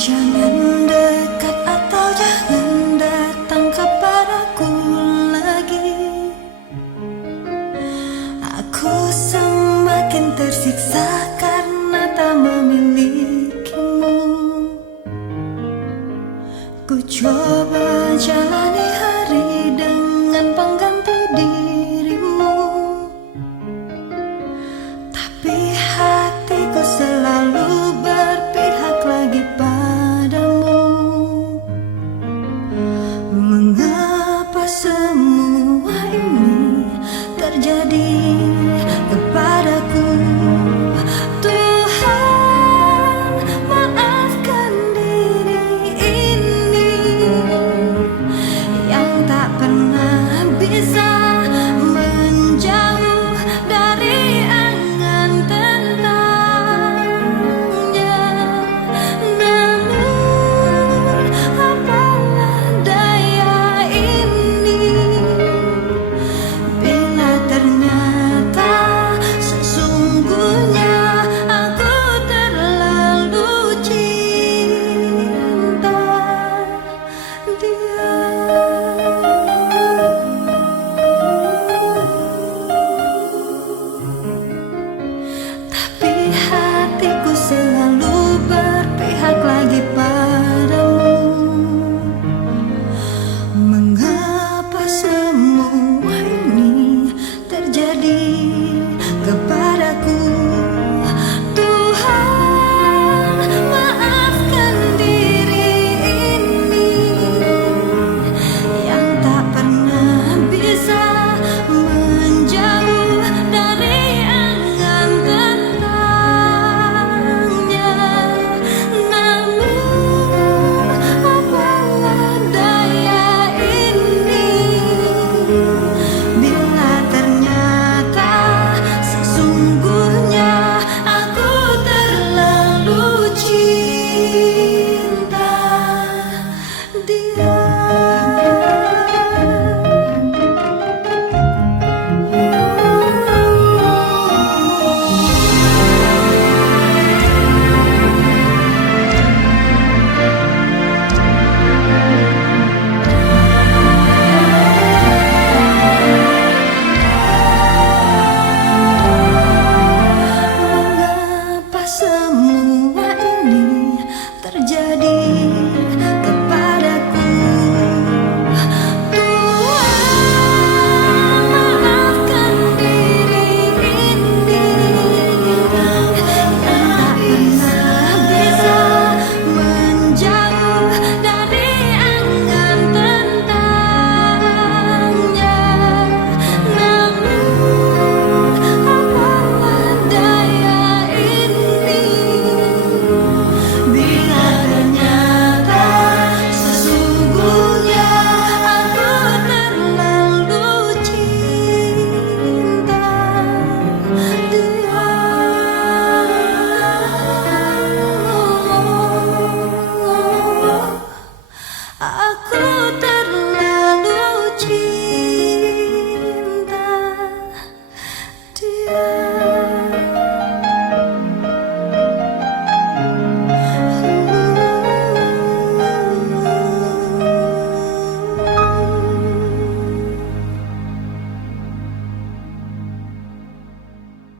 Jangan dekat atau jangan datang kepadaku lagi. Aku semakin tersiksa karena tak memilikimu. Ku coba jalani hari dengan pengganti dirimu, tapi hatiku selalu berpihak lagi padamu. Mengapa semua ini terjadi kepadaku? Tuhan, maafkan diri ini yang tak pernah bisa menjauh dari angan tentangnya. Namun apalah daya ini bila ternyata sesungguhnya aku terlalu cinta dia. Tapi hatiku selalu berpihak lagi padamu. Mengapa semua ini terjadi kepadaku? Tuhan, maafkan diri ini yang tak pernah bisa menjauh dari angan tentangnya. Namun apalah daya ini bila ternyata sesungguhnya aku terlalu cinta dia. Mengapa semua ini terjadi kepadaku? Tuhan, maafkan diri ini yang tak pernah bisa menjauh dari angan tentangnya. Namun apalah daya ini bila ternyata sesungguhnya aku terlalu cinta dia. Aku